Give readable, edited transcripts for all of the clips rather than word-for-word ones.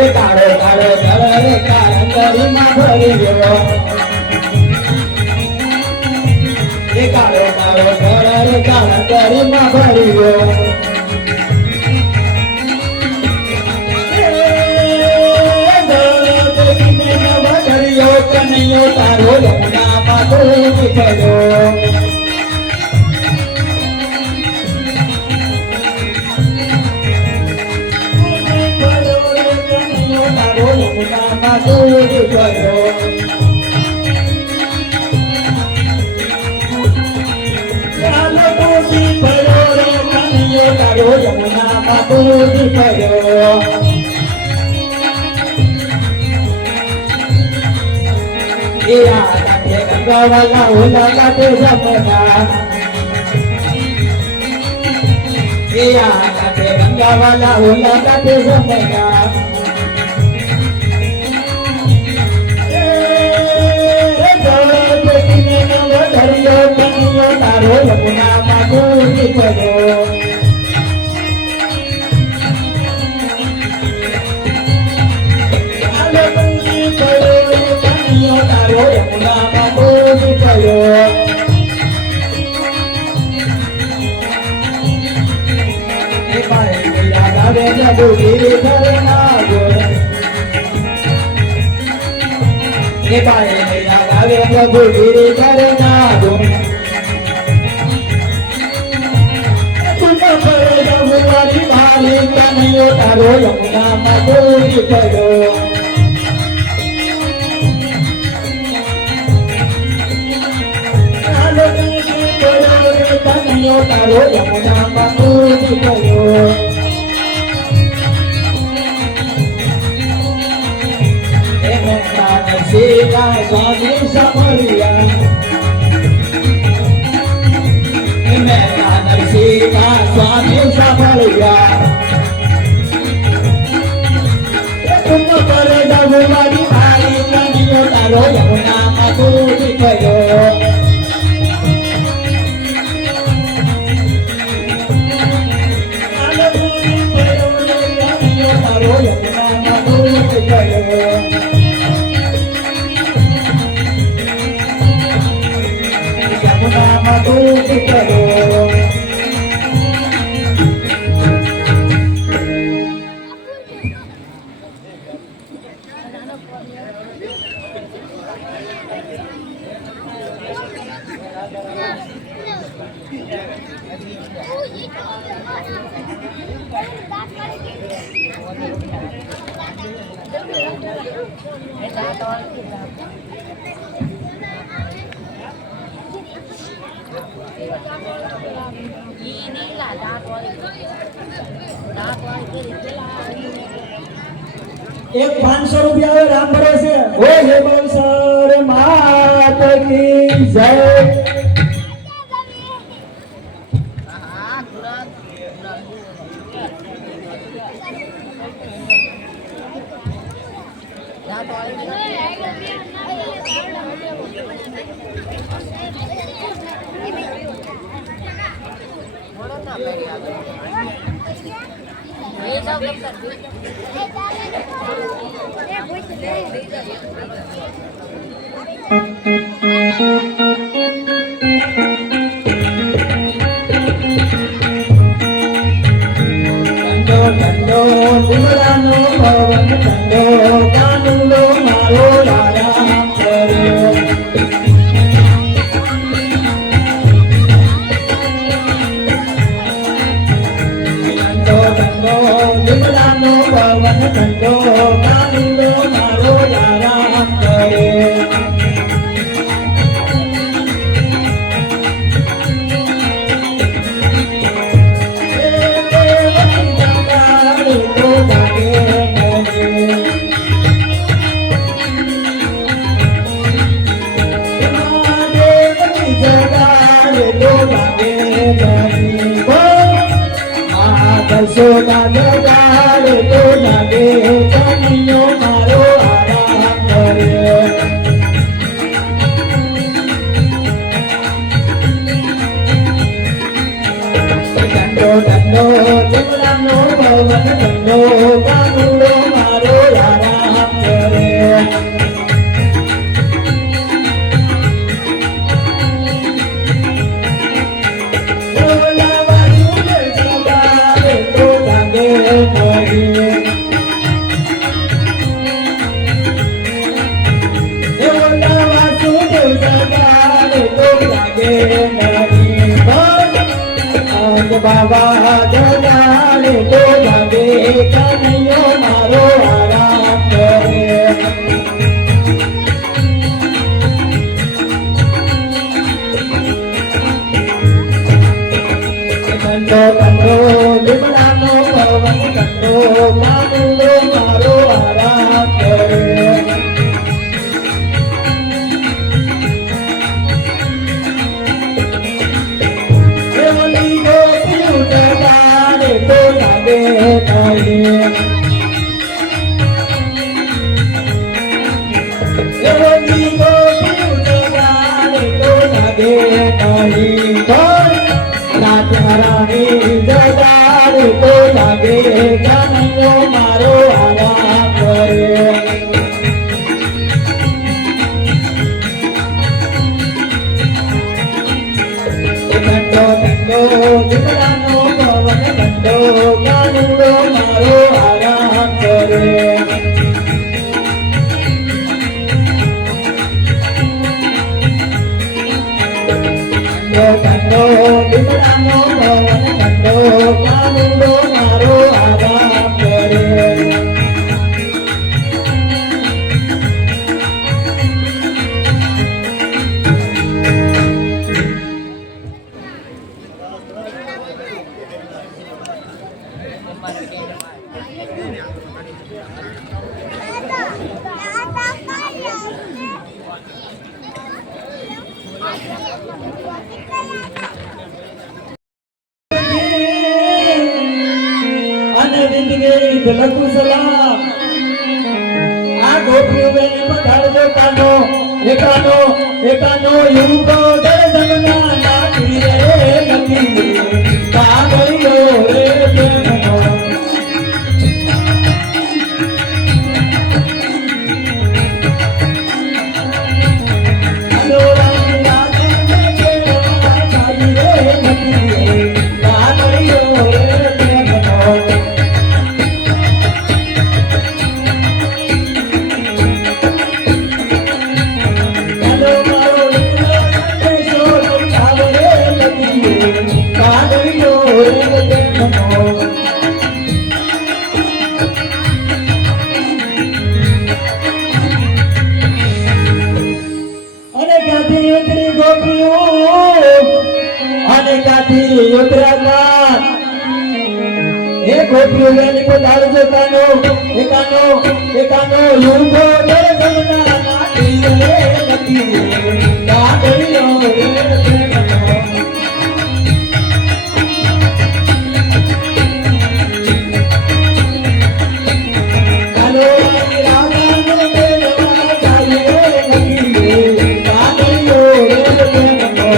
એ કાળો કાળો રે કાળંગરીમાં ભરી ગયો એ કાળો કાળો રે કાળંગરીમાં ભરી ગયો કનૈયો તારો યમુનામાં ડૂબી ગયો गंगावाला होला काटे जमना काटे गंगावाला होला काटे जमना तारो यमुना माधु पड़ो तारो यमुना माधु पड़ो जब गिरी धरना गो जब गिरी धरना गो कन्हैया तारो यमुना माधु पड़ो कन्हैया तारो यमुना माधु पड़ो सीता स्वामी सफरिया मैं सीता स्वामी सफरिया तुम पर डबुवारी भाई कन्हैया तारो यमुना माधु पड़ो तारो यमुना माधु पड़ो माधु पड़ो एक 500 रुपया राम भरोसे बोले बंसर मात की जय Kando dimulano pawan kando kanulo maro lara karo kando dimulano pawan kando kanulo maro lara karo सोना जगाड़ तो लगे कन्हैया मारो आराम करे डंडो डंडो चिमड़ानो भवन डंडो कानूनो मारो બાબા જગાડે તો જાગે કનૈયો મારો આરામ કરે કંડો કંડો લીમડાનો પવન કંડો કાનુડો મારો આરામ કરે તો લાગે કનૈયો મારો આરામ કરે કંડો કંડો લીમડાનો પવન કંડો કાનુડો મારો આરામ કરે કંડો લીમડાનો પવન કંડો કાનુડો મારો આરામ કરે અને જિંદગી લખું સલામ આ ગોપીઓ બેની પધારજો કાનો એકાનો એકાનો યુગો દર્શનના નાખી રે નથી કાગળિયો રે પ્રેમનો ગોપીઓ બેની પધારજો કાનો એકાનો એકાનો યુગો દર્શનના નાખી રે નથી કાગળિયો રે પ્રેમનો કાનો રાધાનો દેવા જાય રે નથી કાગળિયો રે પ્રેમનો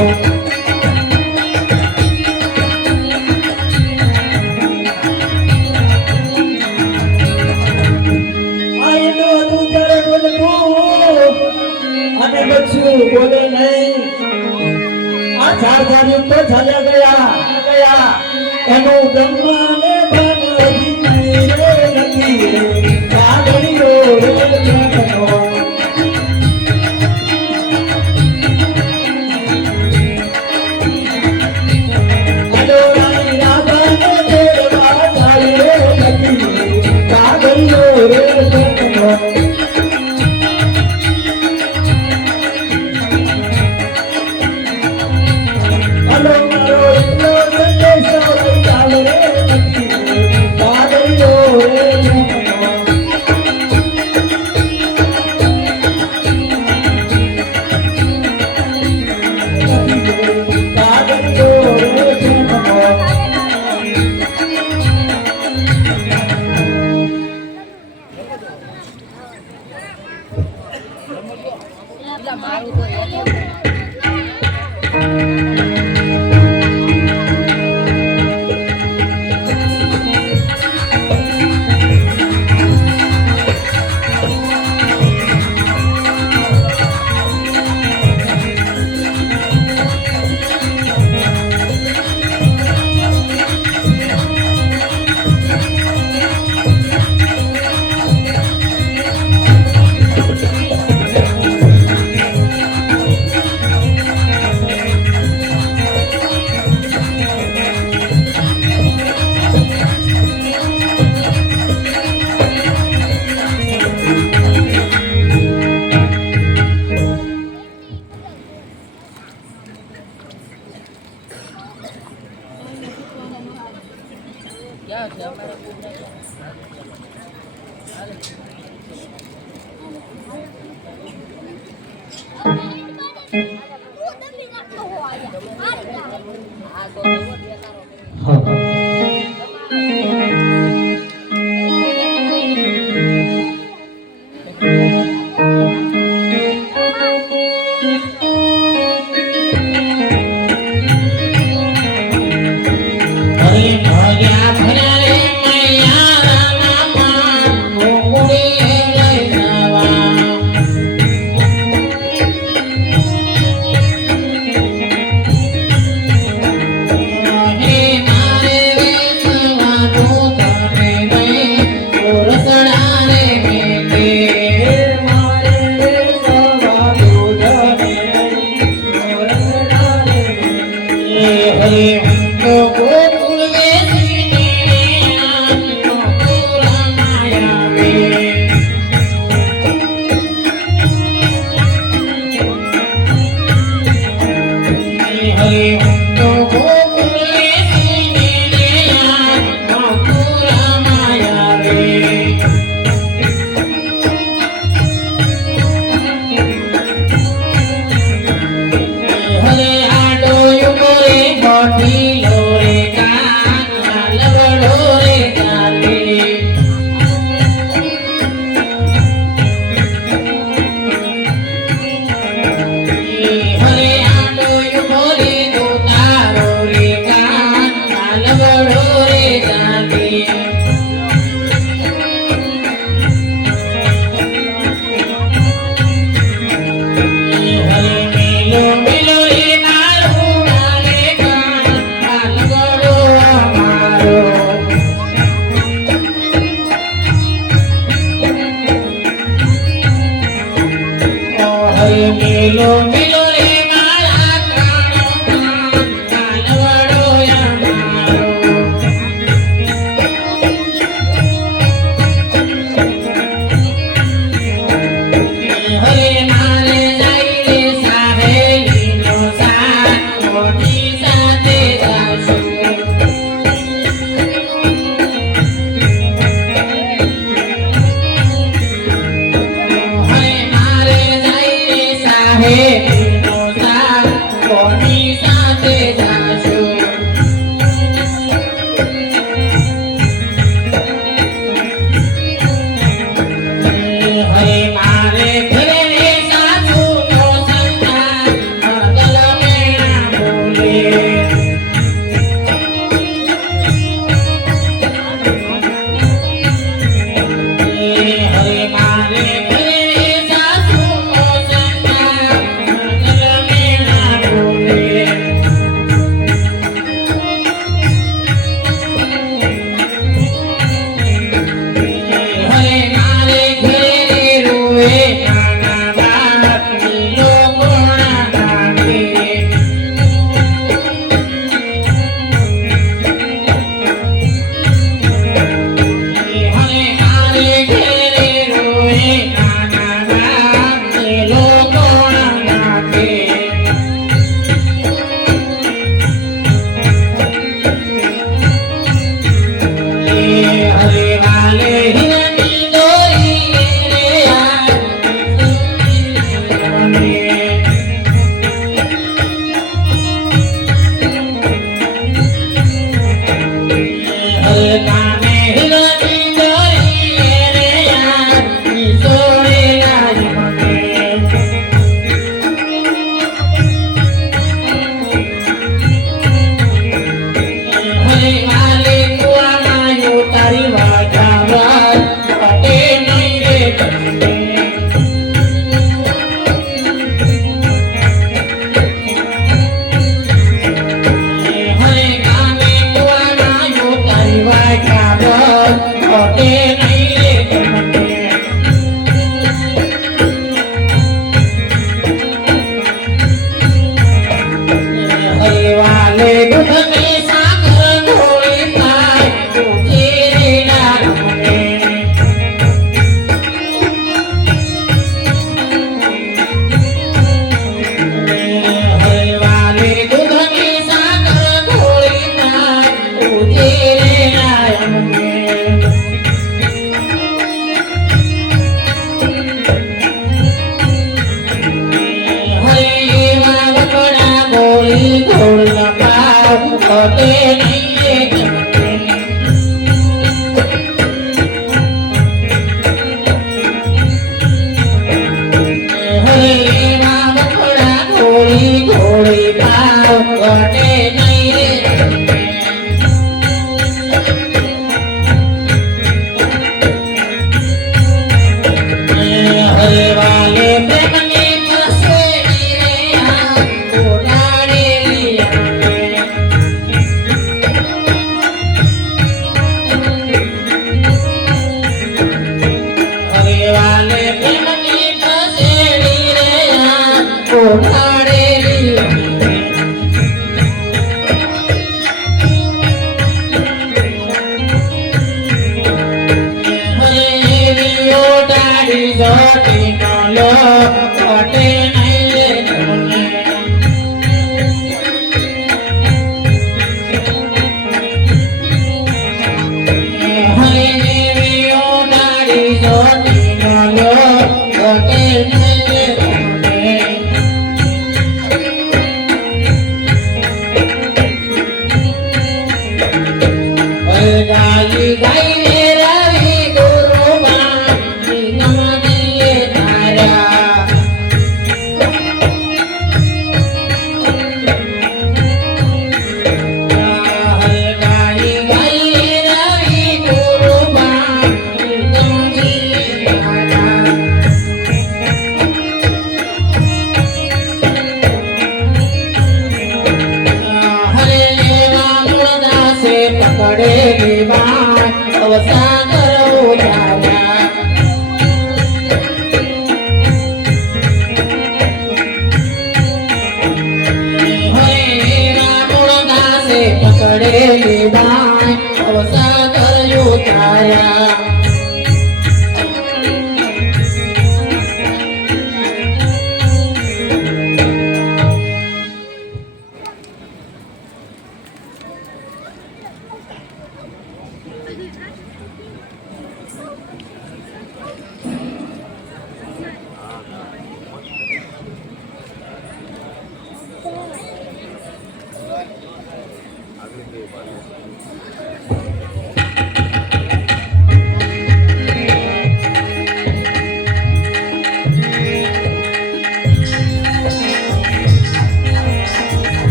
અને બચ્ચું બોલે નહીં આ ચાર તો ચાલ્યા ગયા એનું બ્રહ્માને ભાન હજી નહીં રે નથી કાગળિયો રે પ્રેમનો Hello,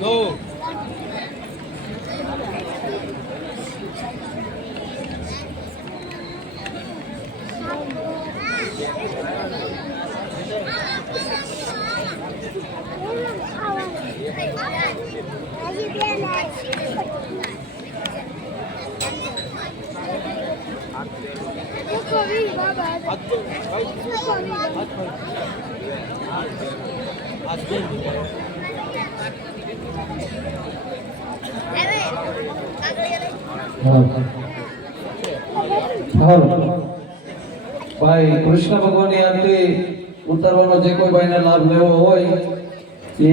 No. ભાઈ કૃષ્ણ ભગવાનની આરતી ઉતારવાનો જે કોઈ ભાઈને લાભ લેવો હોય એ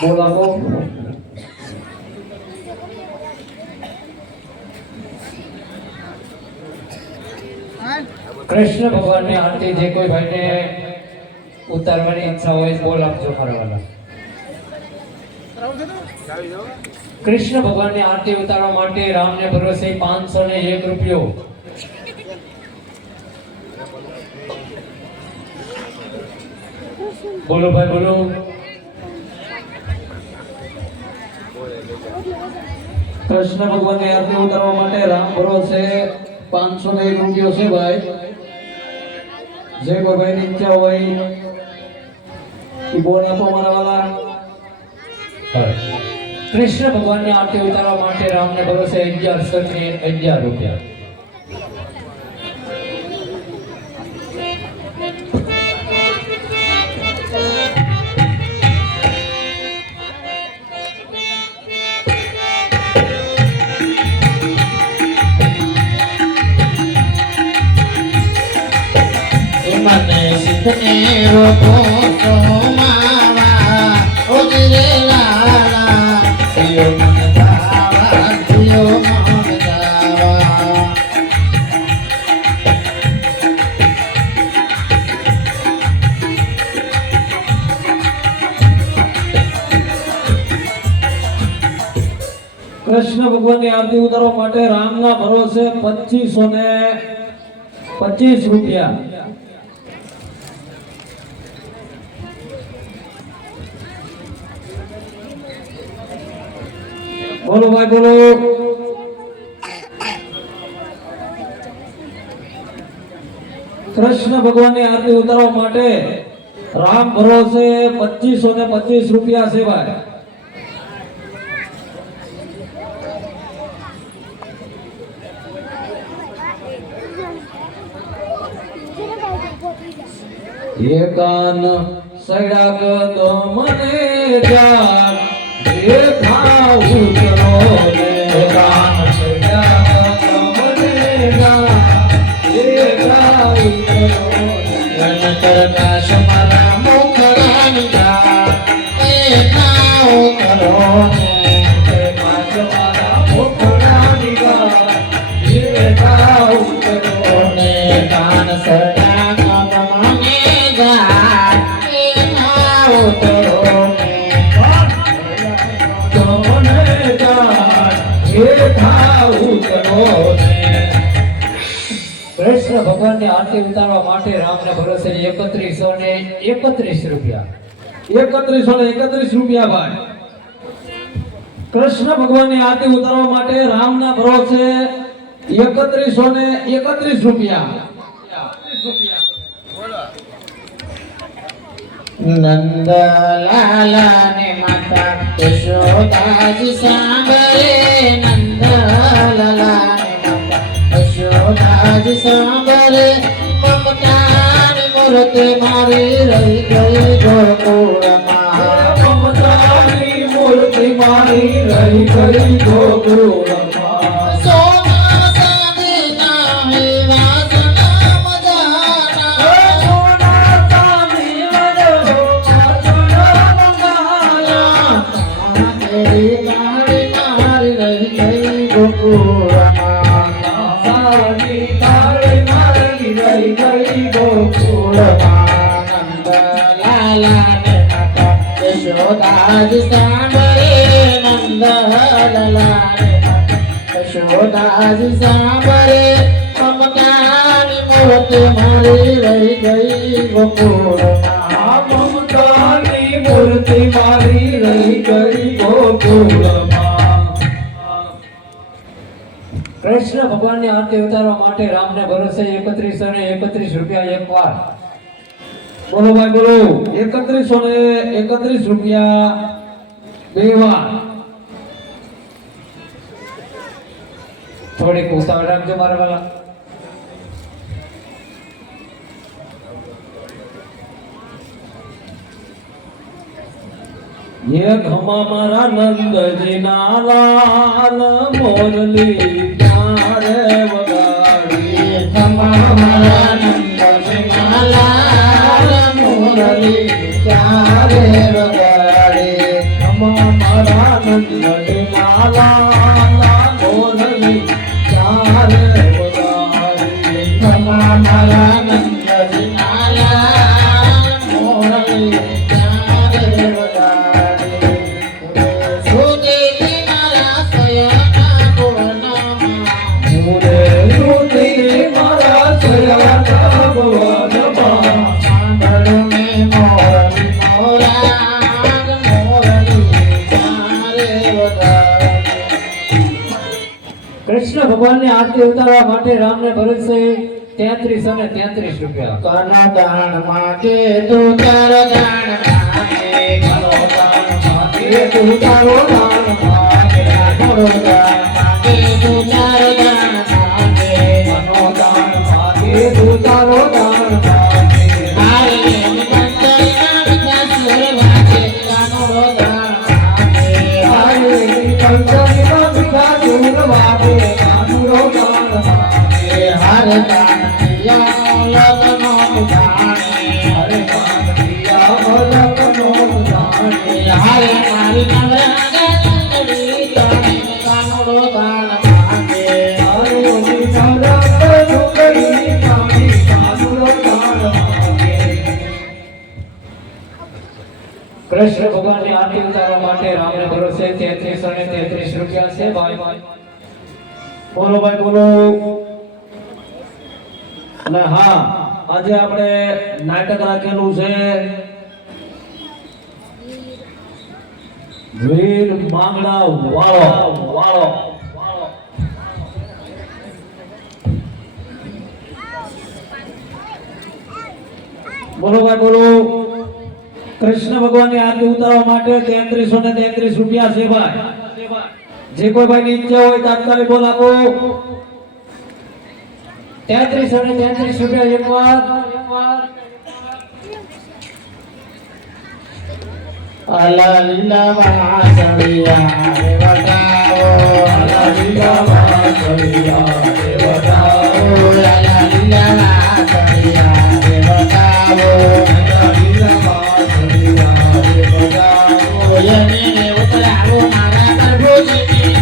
બોલ આપો. કૃષ્ણ ભગવાનની આરતી જે કોઈ ભાઈને ઉતારવાની ઈચ્છા હોય બોલ આપજો મારા. કૃષ્ણ ભગવાનની આરતી ઉતારવા માટે રામને ભરોસે 501 રૂપિયો. બોલો ભાઈ બોલો. કૃષ્ણ ભગવાનની આરતી ઉતારવા માટે રામ ભરોસે 501 રૂપિયો છે ભાઈ. જે કોઈ ભાઈની ઈચ્છા હોય એ બોલ આપો મારા વાલા. કૃષ્ણ ભગવાનની આરતી ઉતારવા માટે રામને ભરોસે 1111 રૂપિયા. મને સિદ્ધને રોકો તો માવા ઓજરે લાલા દિયો મન જાવા દિયો મન જાવા. કૃષ્ણ ભગવાનની આરતી ઉતારવા માટે રામના ભરોસે 2525 રૂપિયા. બોલો ભાઈ બોલો. કૃષ્ણ ભગવાનની આરતી ઉતારવા માટે રામ ભરોસે 2525 રૂપિયા છે ભાઈ. એ કાન સડાક તો મને જાગ એ ભાવ ઉતરો ને કાન સડાક તો મને જાગ એ ભાવ ઉતરો ગણ પ્રકાશ મારા મુખરાની જા એ ખાઓ કરો ને પ્રકાશ મારા મુખરાની જા એ ભાવ ઉતરો ને કાન સડા મને જા એ ખાઓ કરો ને કૃષ્ણ ભગવાનની આરતી ઉતારવા માટે રામને ભરોસે 3131 રૂપિયા. 3131 રૂપિયા ભાઈ. કૃષ્ણ ભગવાનની આરતી ઉતારવા માટે રામના ભરોસે 3131 રૂપિયા. નંદલાલાને માતા યશોદાજી સાંભળે નંદલાલાને માતા યશોદાજી સાંભળે મમતાની મૂર્તિ મારી રહી ગઈ ગોકુળમાં મમતાની મૂર્તિ મારી રહી ગઈ ગોકુળમાં સોના સાધીના વિલાસના મજાના સોના ચાંદી તેરી મારી મારી રહી ગઈ ગોકુળમાં સારી તારી મારી રહી ગઈ ગોકુળમાં નંદલાલાને માતા યશોદાજી સાંભળે નંદલાલાને માતા યશોદાજી સાંભળે મમતાની મૂર્તિ મારી રહી ગઈ ગોકુળમાં મમતાની મૂર્તિ મારી રહી ગઈ ગોકુળમાં કૃષ્ણ ભગવાનની આરતી ઉતારવા માટે રામને ભરોસે 3131 રૂપિયા એકવાર. બોલો ભાઈ બોલો 3131 રૂપિયા બે વાર. થોડીક ઉતાવળ રાખજો મારા વાલા. ये घमा मारा नंदजी ना लाल मोरली प्यारे वगाड़ी તમારા નંદજીના લાલ મુરલી ક્યારે વગાડે घमा मारा नंदजी ना लाल मोरली प्यारे वगाड़ी તમારા નંદજીના લાલ મુરલી ક્યારે વગાડે સુધીથી મારા સયના ગુણમાં मुरे सुती मारा सया भवनमा સાંભળો મે મોરલી મોરાગ મોરલી ક્યારે વગાડે કૃષ્ણ ભગવાનની આરતી ઉતારવા માટે રામને ભરોસે 3333 રૂપિયા. કનદાન માગે તું તાર દાન માગે કનદાન માગે તું તારો દાન માગે કનદાન માગે તું તાર દાન માગે મનોદાન માગે તું તારો દાન માગે હારે કંચના વિકાસુર માગે કનદાન માગે હારે કંચનીમાં ભીખા દૂર વાગે કાનુરો દાન માગે હારે દાન યા લગનો જાણે હરે કાન દિયા ભલકનો જાણે હારે મારી નવરાગની જાણે કાનુડો દાન માગે હારે વિચારા સુકરી કાની કાનુરો દાન માગે કૃષ્ણ ભગવાનની આરતી ઉતારવા માટે રામને ભરોસે 3333 રૂપિયા છે ભાઈ. બોલો ભાઈ બોલો. અને હા આજે આપણે નાટક રાખેલું છે વીર માંગડા વાળો. બોલો ભાઈ બોલો. કૃષ્ણ ભગવાનની આરતી ઉતારવા માટે 3333 રૂપિયા છે ભાઈ. જે કોઈ ભાઈ ની ઈચ્છા હોય તાત્કાલિક બોલ આપો. 3333 રૂપિયા એકવાર. અલા લીલા વાસળિયા રે વટાવો અલા લીલા વાસળિયા રે વટાવો અલા લીલા વાસળિયા રે વટાવો અલા લીલા વાસળિયા રે વટાવો યને ઉતરાવો મારા પ્રભુજીની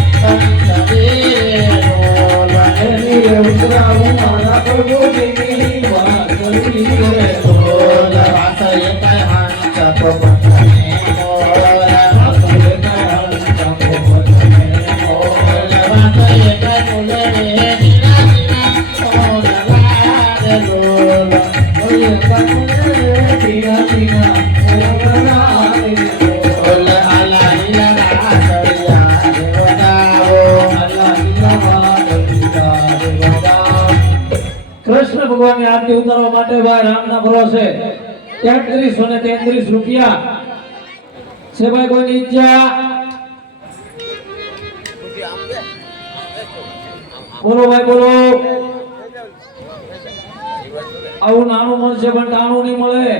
સંતવીરે રોલ એની ઉતરાવું મારા પ્રભુજીની વાસળી રે રોલ વાસળિયા કઈ હાંચ પપટને મોલ વાસળિયા કઈ હાંચ પપટને મોલ વાસળિયા કઈ મુલે રે દીના દીના મોલ વારે રોલ ઓય કાનુરે તીના તીના ઓગનારે રોલ આલા લીલા વાસળિયા રે વટાવો અલ્લાહ લીલા વાદળિયા રે વડા. કૃષ્ણ ભગવાનની આરતી ઉતારવા માટે ભાઈ રામના ભરોસે 3333 રૂપિયા છે ભાઈ કોઈની ઈચ્છા? બોલો ભાઈ બોલો. આવું નાનું મળશે પણ ટાણું નહીં મળે.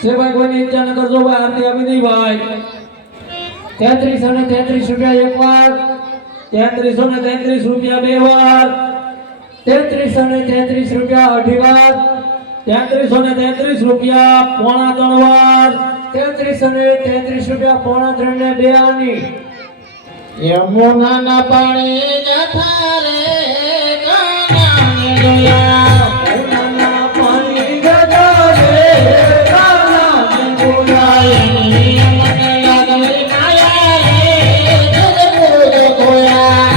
છે ભાઈ કોઈની ઈચ્છા ન કરજો ભાઈ, આરતી આપી નહીં ભાઈ. 3333 રૂપિયા એક વાર, 3333 રૂપિયા બે વાર, 3333 રૂપિયા અઢી વાર, 3333 રૂપિયા પોણા ત્રણ વાર, 3333 રૂપિયા પોણા ત્રણ ને બે આની. યમુનાના પાણી જતા રે કાનાને જોયા યમુનાના પાણી જતા રે કાનાને જોયા. મને લાગી માયા રે જગપુર ખોયા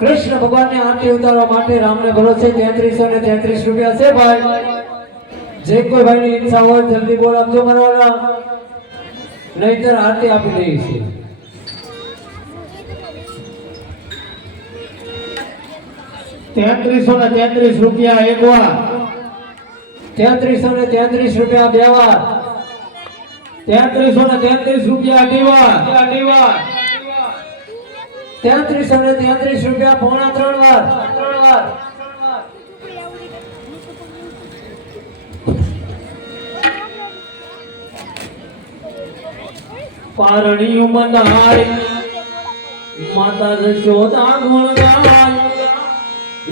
કૃષ્ણ ભગવાનને આરતી ઉતારવા માટે રામને ભરોસે 3333 રૂપિયા છે ભાઈ. જે કોઈ ભાઈની ઈચ્છા હોય જલ્દી બોલ આપજો મારવાના, નહીતર આરતી આપી દઈએ છીએ. 3333 રૂપિયા એક વાર, 3333 રૂપિયા બે વાર, 3333 રૂપિયા અઢી વાર, 3333 રૂપિયા પોણા ત્રણ વાર, પારણી ઉમનાય માતા જશોદા ગુણ ગાય.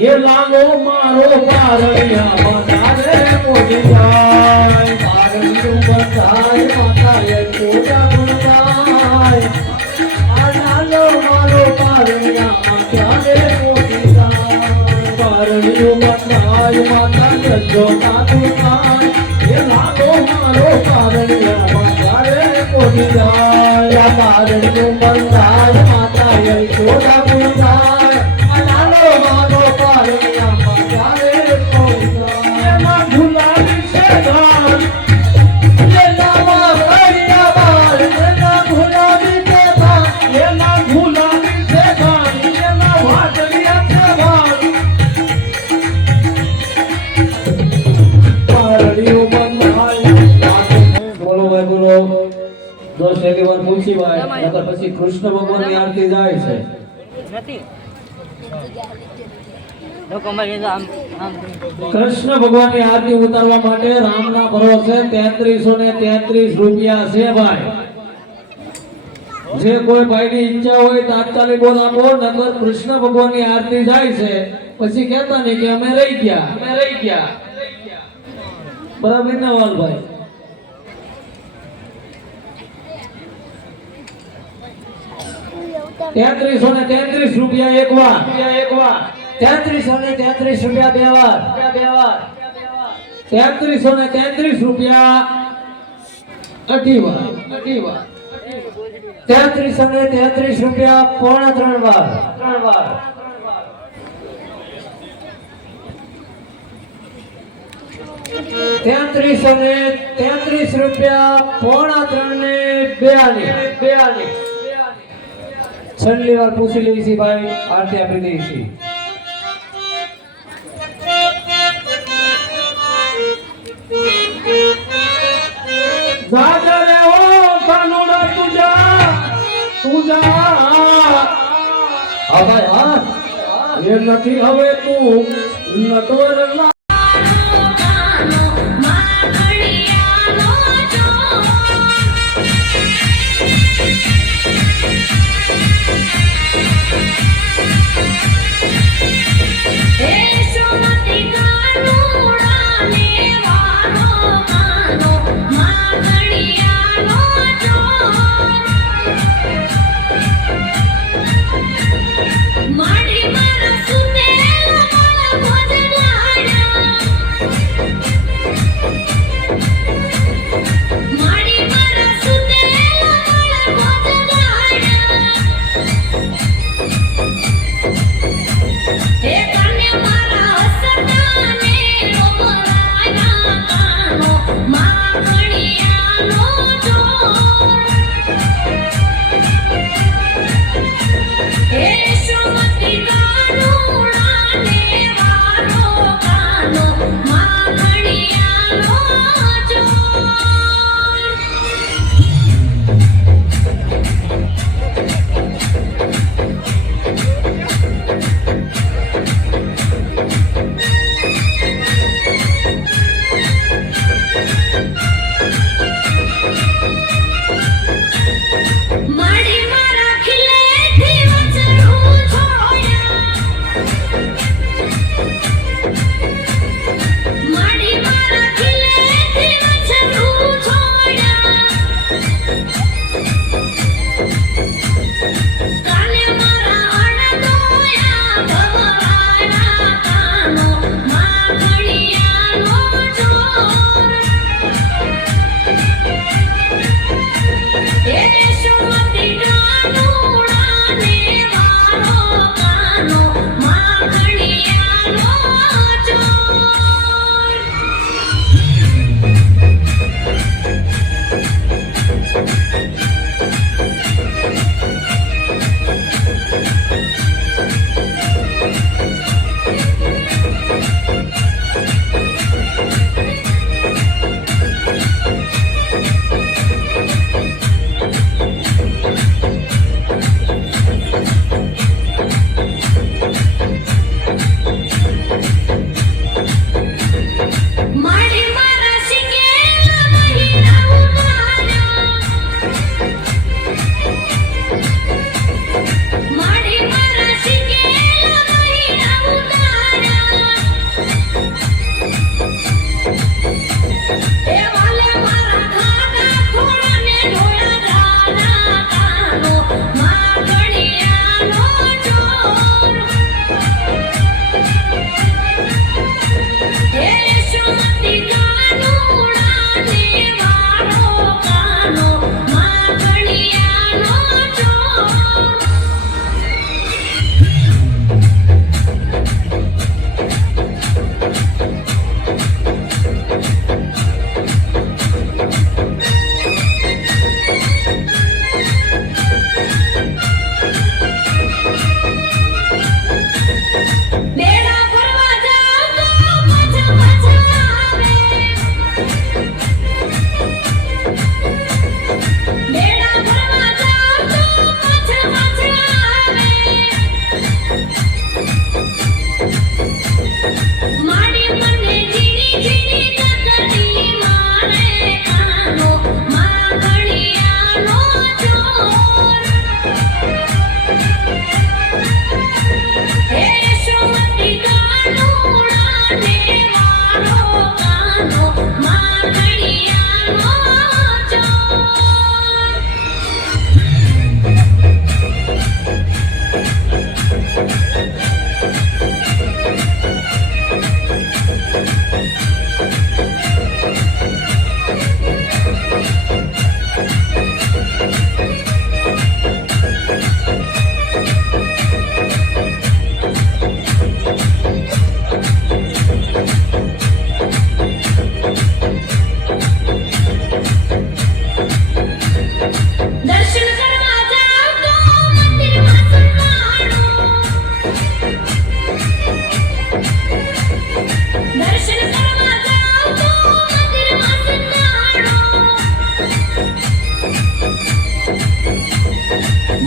એ લાલો મારો પારણિયા માતા રે મોટી જાય. પારણી ઉમનાય માતા જશોદા ગુણ ગાય. આ લાલો મારો પારણિયા માતા રે મોટી જાય. પારણી ઉમનાય માતા જશોદા ગુણ ગાય. એ લાલો મારો પારણિયા માતા રે મોટી જાય. પારણી ઉમનાય માતા જશોદા ગુણ ગાય. આ લાલો મારો પારણિયા માતા રે મોટી જાય. એમાં ગુલાબી છે ધાન, એનામાં ભર્યા બાર, એના ગુલાબી કે ભાર, એમાં ગુલાબી છે ધાન, એમાં વાદળિયા છે વાલ. પારણીઓ બંધાય. બોલો ભાઈ બોલો. દોસ્ત એક વાર પૂછી ભાઈ, નકર પછી કૃષ્ણ ભગવાનની આરતી જાય છે. કૃષ્ણ ભગવાનની આરતી ઉતારવા માટે રામના ભરોસે 3333 રૂપિયા છે ભાઈ. જે કોઈ ભાઈની ઈચ્છા હોય તાત્કાલિક બોલ આપો, નકર કૃષ્ણ ભગવાનની આરતી જાય છે પછી કહેતા નહીં કે અમે રહી ગયા. બરાબર ને વાલભાઈ? 3333 રૂપિયા એક વાર, 3333 રૂપિયા બે વાર, 3333 રૂપિયા અઢી વાર, ₹3333 પોણા 3 વાર ₹3333 પોણા 3 ને 42 છેલ્લી વાર પૂછી લઈ છે ભાઈ આરતી આપી દઈ છે જાગરે ઓ કાનુડા તુજા હા ભાઈ હા એ નથી હવે તું નટવર ના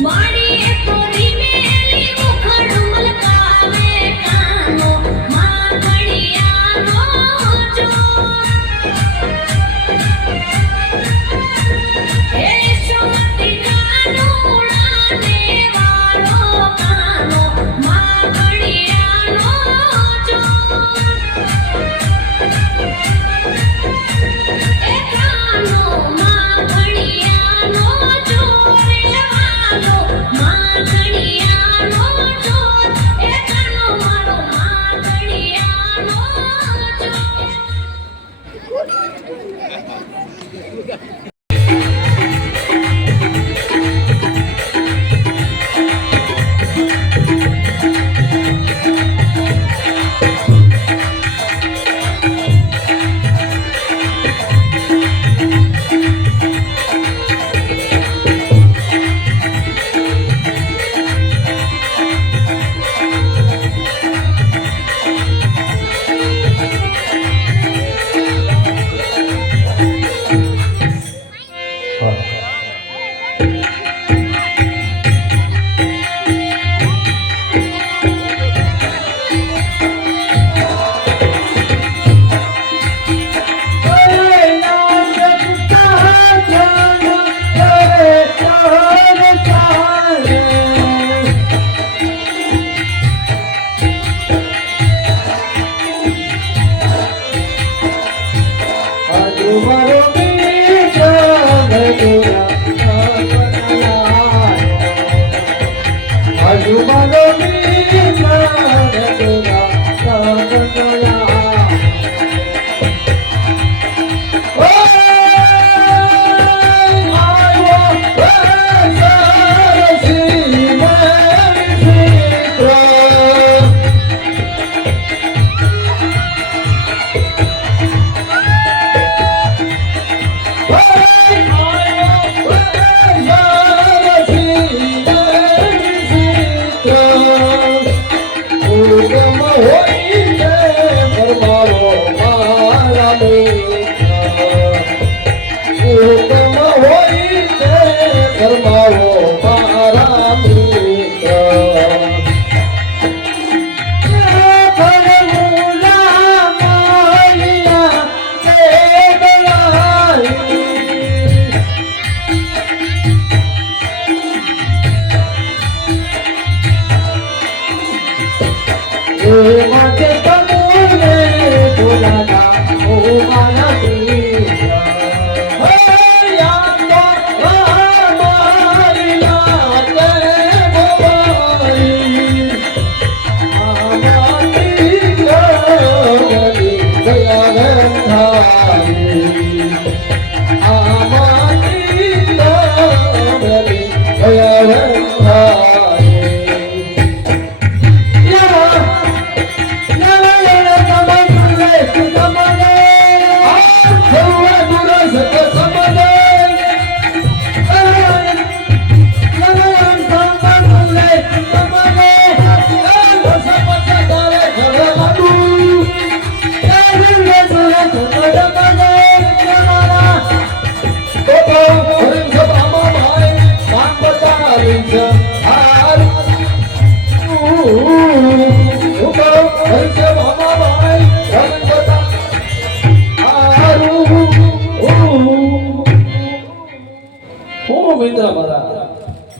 માડીએ તોરી મેલી મુખડ મલકાવે કાનો માખણિયાનો ચોર હે સુમતી કાનુડાને વાળો કાનો માખણિયાનો ચોર એ કાનો માખણિયાનો ચોર એ વાલો માખણિયાનો ચોર એ કાનો મારો માખણિયાનો ચોર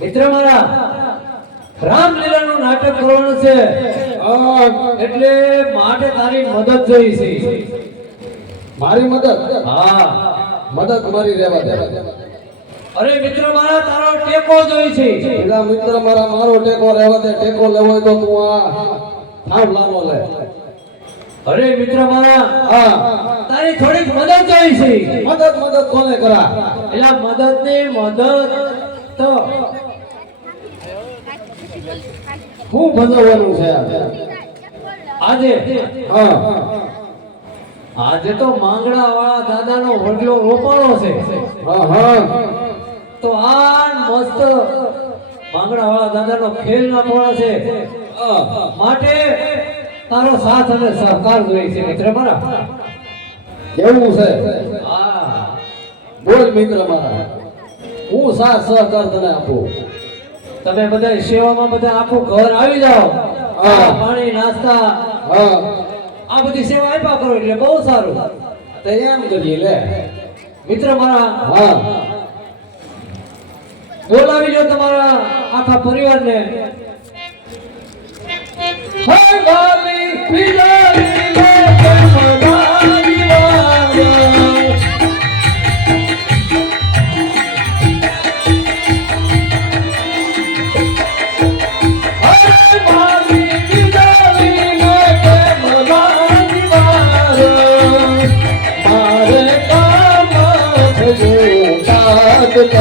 મિત્ર મારા રામલીલાનું નાટક કરવાનું છે એટલે માટે તારી મદદ જોઈ છે. મારી મદદ? હા, મદદ મારી રહેવા દે. અરે મિત્ર મારા તારો ટેકો જોઈ છે. એલા મિત્ર મારા મારો ટેકો રહેવા દે. ટેકો લેવો હોય તો તું આ થાંભલાનો લે. અરે મિત્ર મારા હા, તારી થોડીક મદદ જોઈ છે. મદદ કોને કરા? એલા મદદ ને મદદ તો હું ભજવવાનું છે આજે? હા, આજે તો માંગડા વાળા દાદાનો વડલો રોપાણો છે. હા, હા. તો આ મસ્ત માંગડા વાળા દાદાનો ખેલ નાખવાનો છે. માટે તારો સાથ અને સહકાર જોઈએ છે મિત્ર મારા. કેવું છે? હા, બોલ મિત્ર મારા, હું સાથ સહકાર તને આપું. તમે બધા સેવામાં બધા આખું ઘર આવી જાઓ હા. પાણી નાસ્તા હા આ બધી સેવા આપ્યા કરો એટલે બહુ સારું. તો એમ કરીએ લે. મિત્ર મારા હા બોલાવી લો તમારા આખા પરિવારને. હે ગાલી ખીજાલી લે કમદાની વાગા. હે ગાલી ખીજાલી લે કમદાની વાગા. મારે કામ થયું તાત્કાલિક.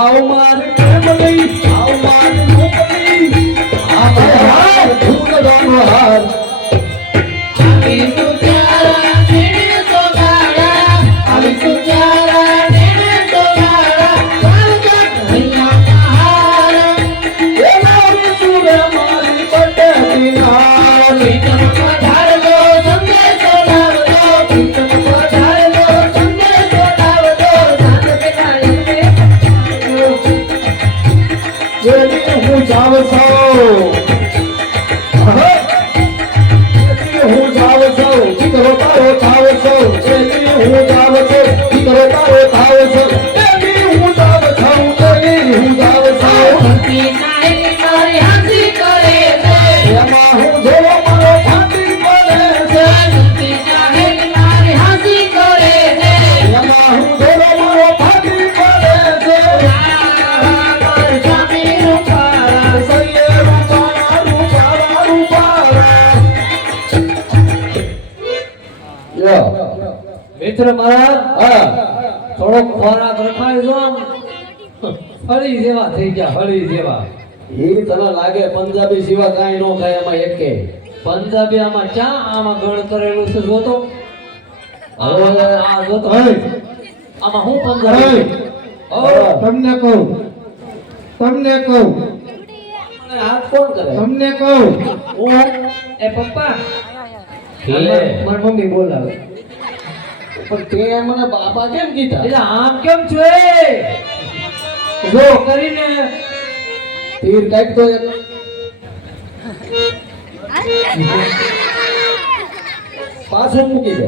આવ મારી પ્રેમલી આવ મારી મોકલી આ મારા ધૂળનો હાર. એ મારી સુરે મારી પટેલી નારી. જેથી હું જાવ છું હું જાવ છું દીકરો તારો થાવ છું. જેથી હું જાવ છું દીકરો તારો થાવ છું. જેથી હું જાવ છું જેથી હું જાવ છું. એમાં હું જોવો મારો ફાટી પડે છે. એમાં હું જોવો મારો ફાટી પડે છે. સૈયે રૂપાળા રૂપાળા રૂપાળા. યો મિત્ર મારા હા થોડોક ખોરાક રખાય જો આમ હળી જેવા થઈ ગયા હળી જેવા. એ તને લાગે પંજાબી સિવાય કાંઈ ન ખાય એમાં એકે. પંજાબી આમાં ચા આમાં ગણ કરેલું છે જોતો. હવે આ જોતો હે આમાં હું પંજાબી ઓ તમને કહું મને હાથ કોણ કરે? તમને કહું હું એ પપ્પા લે. મારી મમ્મી બોલાવે. પણ તે મને બાબા કેમ કીધા? એટલે આમ કેમ છો એ જો કરીને તીર કાઢતો એક. પાછું મૂકી દે.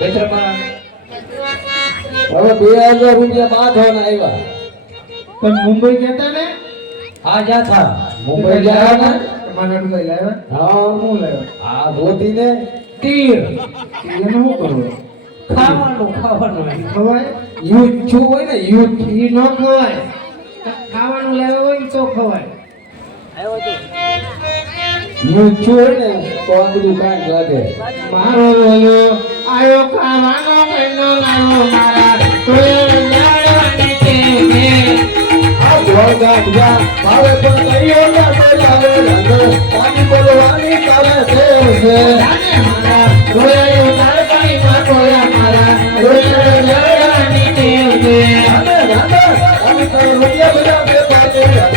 મિત્ર મારા હવે 2000 રૂપિયા બાંધવાના આવ્યા. પણ મુંબઈ ગયા ને આ જા થા મુંબઈ ગયા ને? તમારા ડુબાઈ લાવ્યા હા હું લાવ્યો આ ધોતી ને તીર એને શું કરવું ખાવાનું ખવાય યુદ્ધ છું હોય ને યુદ્ધ. ઈ ન ખવાય ખાવાનું લાવ્યો હોય તો ખવાય યુદ્ધ છું હોય ને તો આ બધું કાંઈક લાગે. મારો રોયો આયો ખાવાનો કઈનો લાવ્યો મારા તોય લાડવાની કે આ ગોળગાંઠ જા ભાવે પણ કઈઓ ના બોલાવે રંગ. પાણી બોલવાની તારે ટેવ છે. જાને મારા રોયો લાડવાની માં તોય મારા રોયો લાડવાની ટેવ છે રાધે રાધે અમે તો રૂપિયા બધા બે પાછે રંગ.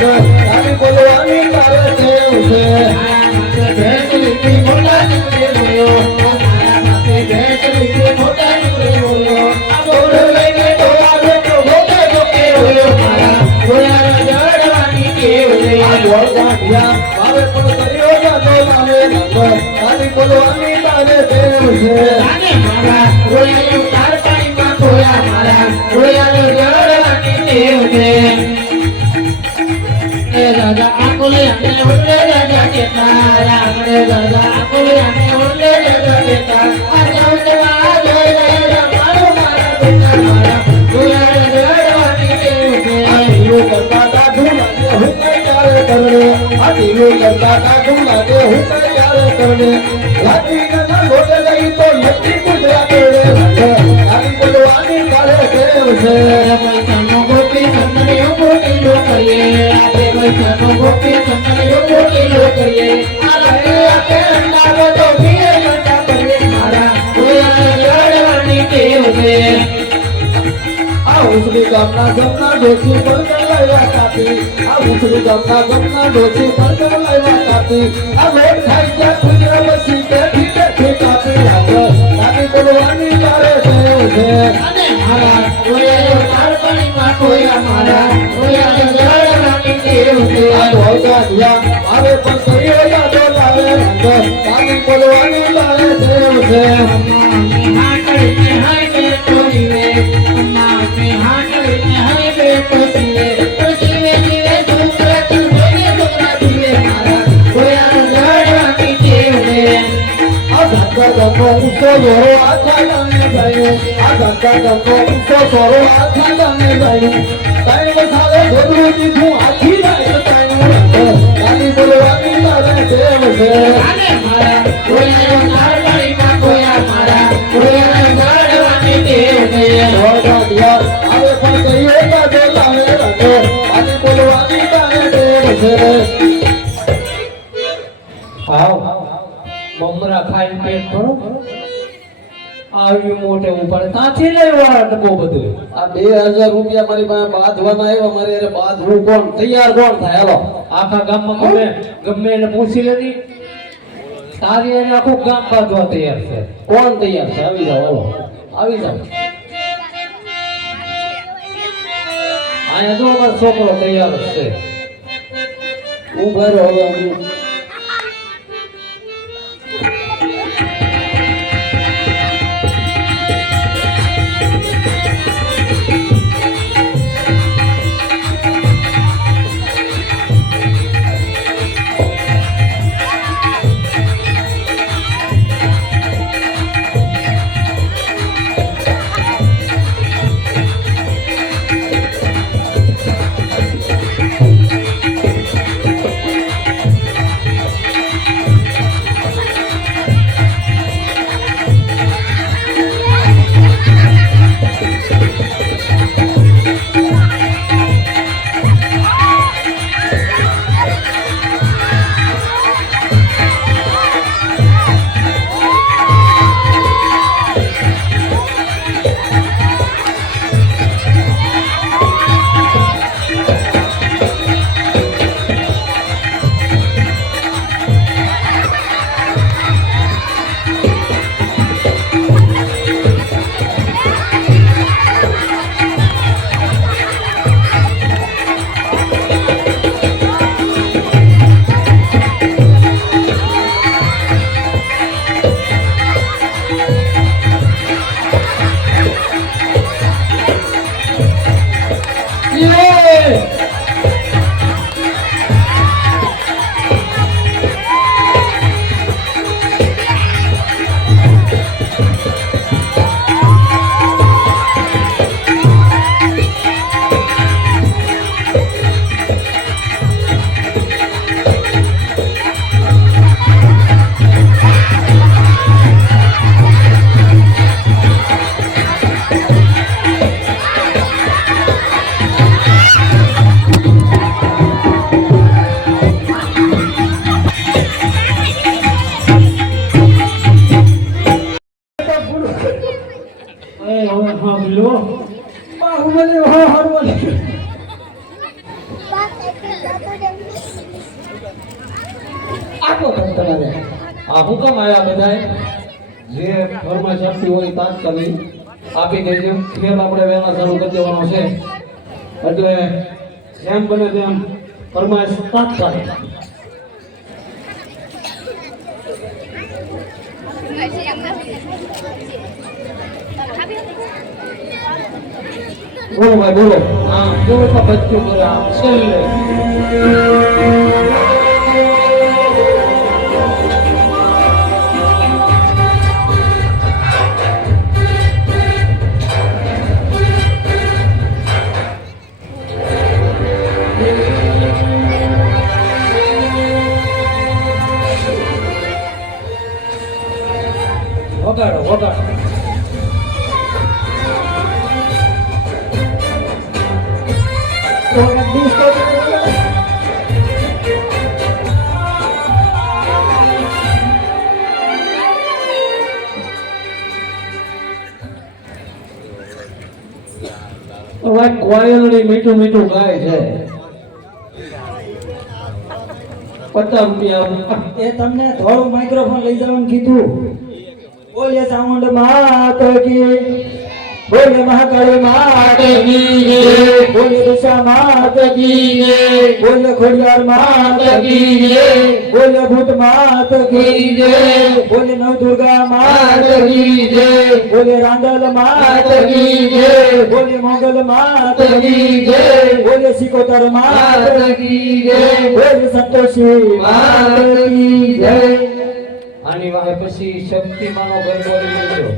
પાણી બોલવાની તારે ટેવ છે. મારા માથે ભેટ લીધી મોટા દીકરે રોયો મારા માથે ભેટ લીધી મોટા દીકરે રોયો આ બોલ લઈને ડોળા તો મોટે જોકે રોયો મારા રોયા લાડવાની ટેવ છે આ ગોળગાંઠ જા ભાવે પણ કઈઓ ના બોલાવે રંગ. પાણી બોલવાની તારે ટેવ છે. જાને મારા રોયાનું તાર પાણીમાં ખોયા મારા રોયાનું જળવાની ટેવ છે એ રાજા આંગુલે આને ઉડે રાજા કેતા રામડે રાજા આંગુલે આને ઉડે રાજા કેતા આ જવતવા જોઈ રહ્યા મારો મારા બેટા મારા રોયાનું જળવાની ટેવ છે આ હીરો કરતા દાઢું લાગે હું કઈ તારે કરડે આ ઢીલું કરતા કાઢું લાગે હું કઈ યારે કરડે લાગી ના ગોડે લઈ તો નથી કુદરા કરડે તારી બોલવાની કાલે કેવ છે પૈસાનો ગોપી સંતરીઓ ગોટીલો કરીએ આપણે પૈસાનો ગોપી સંતરીઓ ગોટીલો કરીએ આ લઈ આપે અંડાવો તો પીએ મજા કરીએ મારા કોયા લડવાની ટેવ છે આ ઉસરી ગામના ગમના ડોસી પણ લાવ્યા કાપી આ ઉસરી ગામના ગમના ડોસી પણ લાવ્યા કાપી આ લોટ ખાઈ ગયા કુદરા બસી બેઠી બેઠી કાપી તારી બોલવાની કાલે કેવ છે અને મારા કોયા તારપણીમાં કોયા મારા કોયા લડવાની ટેવ છે આ ધોળકા દિયા આવે પણ કઈઓ યાદો લાવે રંગ તારી બોલવાની કાલે કેવ છે હાકડીને હાઈવે તો જીવે અમારે હાકડીને હાઈવે તો જીવે તો જીવે જીવે છોકરા તું જોઈને છોકરા જીવે મારા કોયા લડવાની ટેવ છે આ ધક્કા ધક્કો ઊંચો જોરો આખા ગામે ગયો આ ધક્કા ધક્કો ઊંચો જોરો આખા ગામે ગયો તાઈ વસાવે ગોદરું દીધું આખી જાય તારી બોલવાની તારે કેવ છે અને મારા કોયા નારવાડીમાં કોયા મારા કોયા લડવાની ટેવ છે ધોળકા દિયા આવે પણ કઈઓ યાદો લાવે રંગ તારી બોલવાની તારે કેવ છે આવ મમરા ખાઈને પેટ ભરો આવ્યું મોટે ઉપર કાંથી લેવા ડબ્બો બધું આ 2000 રૂપિયા મારી પાસે બાંધવાના આવ્યા મારે એને બાંધવું કોણ તૈયાર કોણ થાય હાલો આખા ગામમાં ગમે એને પૂછી લેતી તારી એને આખું ગામ બાંધવા તૈયાર છે કોણ તૈયાર છે આવી જાઓ હાલો આવી જાઓ અહીંયા જો અમારો છોકરો તૈયાર જ છે ઉભા રહો હવે હું બાહુબલી હો હરવલી આપો તમે તમારે આ હુકમ આયા બધાય જે ફરમાઈશ આપતી હોય તાત્કાલિક આપી દેજો ખેલ આપણે વહેલા ચાલુ કરી દેવાનો છે એટલે જેમ બને તેમ ફરમાઈશ તાત્કાલિક બોલો ભાઈ બોલો હા જો એટલા બચ્ચું કરે આમ છેલ્લે વગાડો વગાડો. હવે કોયલની મીઠું મીઠું ગાય છે. 50 રૂપિયા. એ તમને થોડું માઇક્રોફોન લઈ જવાનું કીધું. બોલે ચામુંડ માત કી, બોલે મહાકાળી માત કી જય, બોલે દિશા માત કી જય, બોલે ખોડિયાર માત કી જય, બોલે ભૂત માત કી જય, બોલે નવદુર્ગા માત કી જય, બોલે રાંદલ માત કી જય, બોલે મોગલ માત કી જય, બોલે સિકોતર માત કી જય, બોલે સંતોષી માત કી જય. આની વાહે પછી શક્તિમાનો ગરબો લીધો.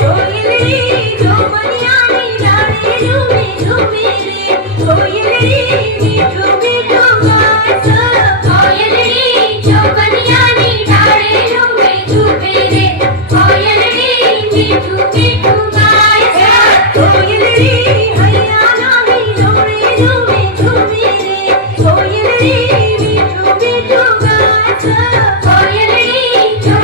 કોયલરી જો મનિયાની ડાળે ઝૂમે ઝૂમે રે, કોયલરી મીઠું મીઠું ગાય છે. કોયલરી જો મનિયાની ડાળે ઝૂમે ઝૂમે રે, કોયલરી મીઠું મીઠું ગાય છે. કોયલરી હૈયાનાની ઝૂમે ઝૂમે ઝૂમે રે, કોયલરી મીઠું મીઠું ગાય છે. કોયલરી જો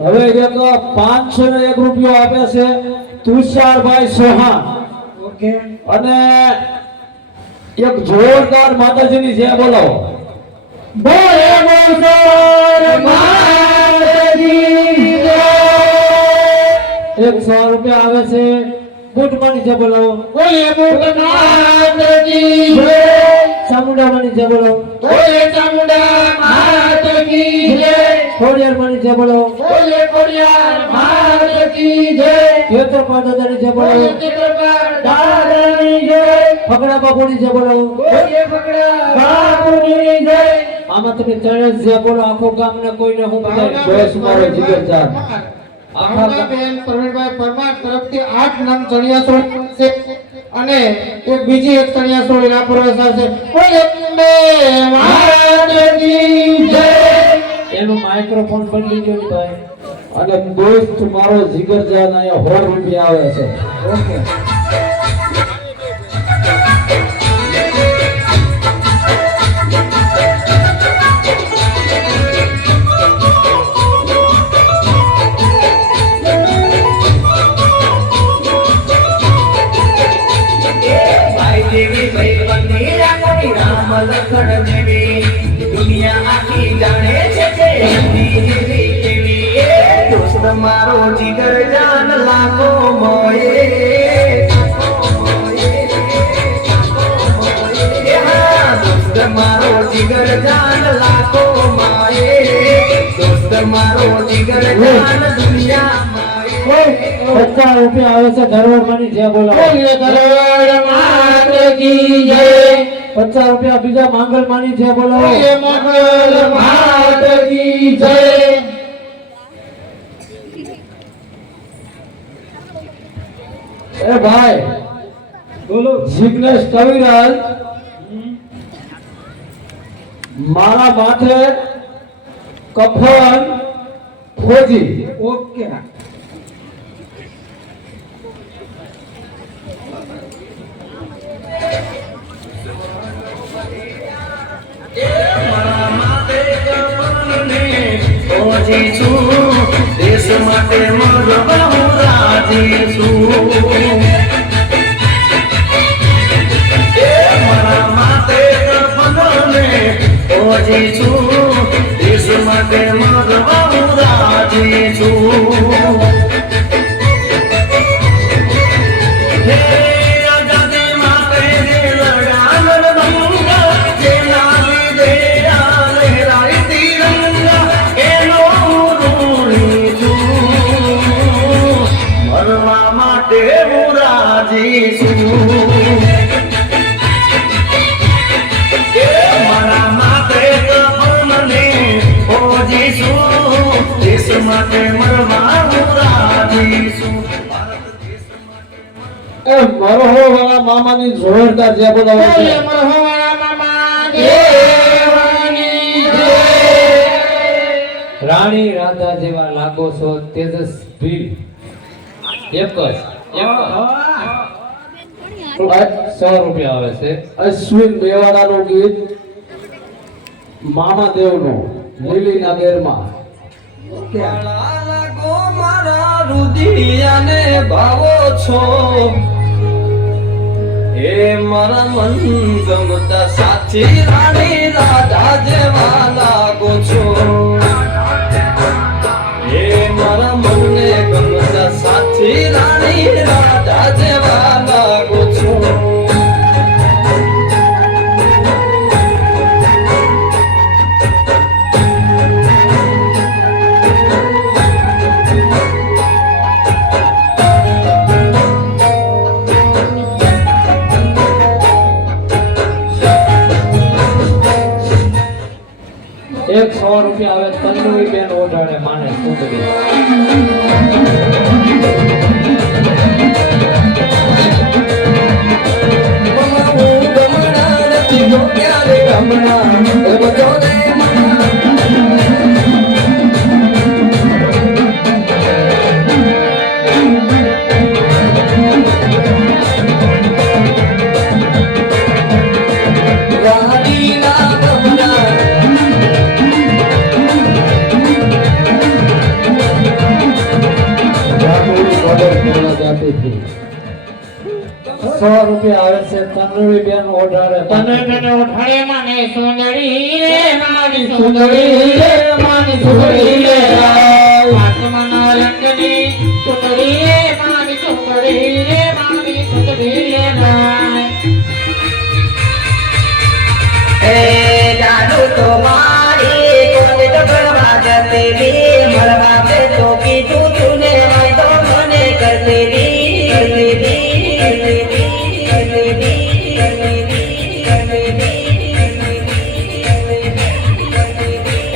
હવે એક 501 રૂપિયો આપે છે તુષારભાઈ સોહાણ. ઓકે, અને એક જોરદાર માતાજીની જય બોલાવો. બોલે મોસર માતજી જય. 100 રૂપિયા આવે છે બુટમાની જય બોલાવો. બોલે ભૂતનાથજી જય, ચામુંડામાની જય બોલાવો. બોલે ચામુંડા માત કી જય, ખોડિયારમાની જય બોલાવો. બોલે ખોડિયાર માત કી જય, ક્ષેત્રપાળ દાદાની જય બોલે બોલાવો. ચિત્રપાળ દાદાની જય, ફકડા બાપુની જય બોલાવો. બોલે ફકડા બાપુની જય. આમાં તમે ત્રણે જ જય બોલો. આખો ગામને કોઈને હું બધાય બેસ મારો જીગરજાન. આખા બેન પ્રવીણભાઈ પરમાર તરફથી 8 નંગ ચણિયાચોળી છે અને એક બીજી એક ચણિયાચોળી ના પુરસ્કાર છે. બોલે અંબે માતજી જય. એનું માઇક્રોફોન બદલી ગયો ને ભાઈ. અને દોસ્ત મારો જીગરજાન અહીંયા 100 રૂપિયા આવે છે. ઓકે, દુનિયા આખી જાણે છે કે દોસ્ત મારો જીગર જાન લાખો મોયે, દોસ્ત મારો જીગર જાન લાખો માયે, દોસ્ત મારો જીગર જાન દુનિયા માયે. 50 રૂપિયા આવે છે ધરોહરમાની જય બોલાવો. બોલે ધરોહર માત કી જય. 50 રૂપિયા બીજા માંગલમાની જય બોલાવો. બોલે મંગલ માત કી જય. એ ભાઈ બોલો. જિગ્નેશ કવિરાજ મારા માથે કફન ફોજી. ઓકે, દેશ માટે મારો બહુ રાજ રાજી છું એ મારા માતે તરફને ઓજી છું દેશ માટે મરવા હું રાજી છું હે આઝાદી માટે જે લડ્યા લડવંગા જેના લીધે આ લહેરાય તિરંગા એનો હું ઋણી છું મરવા માટે હું રાજી છું એ મારા માતે તપને ઓજી છું દેશ માટે મરવા હું રાજી છું એ મરહો વાળા મામાની જોરદાર જે બધા બોલે મરહવાળા મામા દેવાની જય. રાણી રાધા જેવા લાગો છો તેજસ્વી એક જ 100 રૂપિયા આવે છે. અશ્વિન બેવાડાનું ગીત મામા દેવનું લીલીના ગેરમાં. લાગો મારા રુદિયાને ભાવો છો એ મારા મન ગમતા સાચી રાણી રાધા જેવા લાગો છો એ મારા મનને ગમતા સાચી રાણી રાધા જેવા લાગો છો એક 100 રૂપિયા આવે તન્વી બેન ઓઢાડે માને સુંદરી. જાતિથી 100 રૂપિયા આવે છે તન્વી બેન ઓઢાડે તને તને ઓઠાડે માને સુંદરી રે મારી સુંદરી રે મારી સુંદરી રે આત્માના રંગની સુંદરી રે મારી સુંદરી રે મારી સુંદરી રે એ જાદુ તો મારી કોને ટકરવા જતી રી મરવા દે તો કીધું તુને હોય તો મને કરતી રી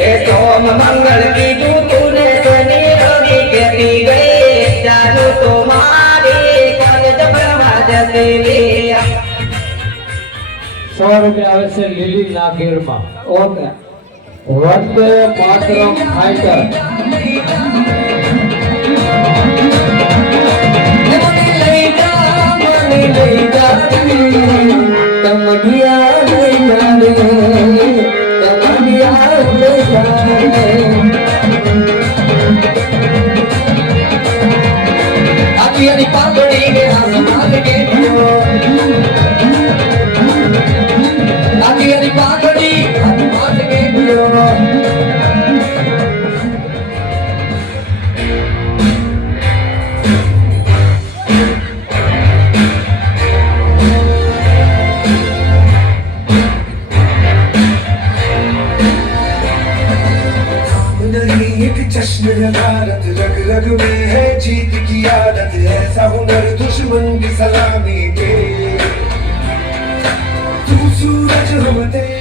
એ તો મંગળ કીધું તુને શનિ રવિ કેતી ગઈ જાદુ તો મારી કોને ટકરવા જતી રી 100 રૂપિયા આવે છે લીલીના ગેરમાં. Okay Vande Mataram fighter. एक जश्न है भारत रग रग में है जीत की आदत ऐसा हुनर दुश्मन की सलामी के तू सूरज हम तेरे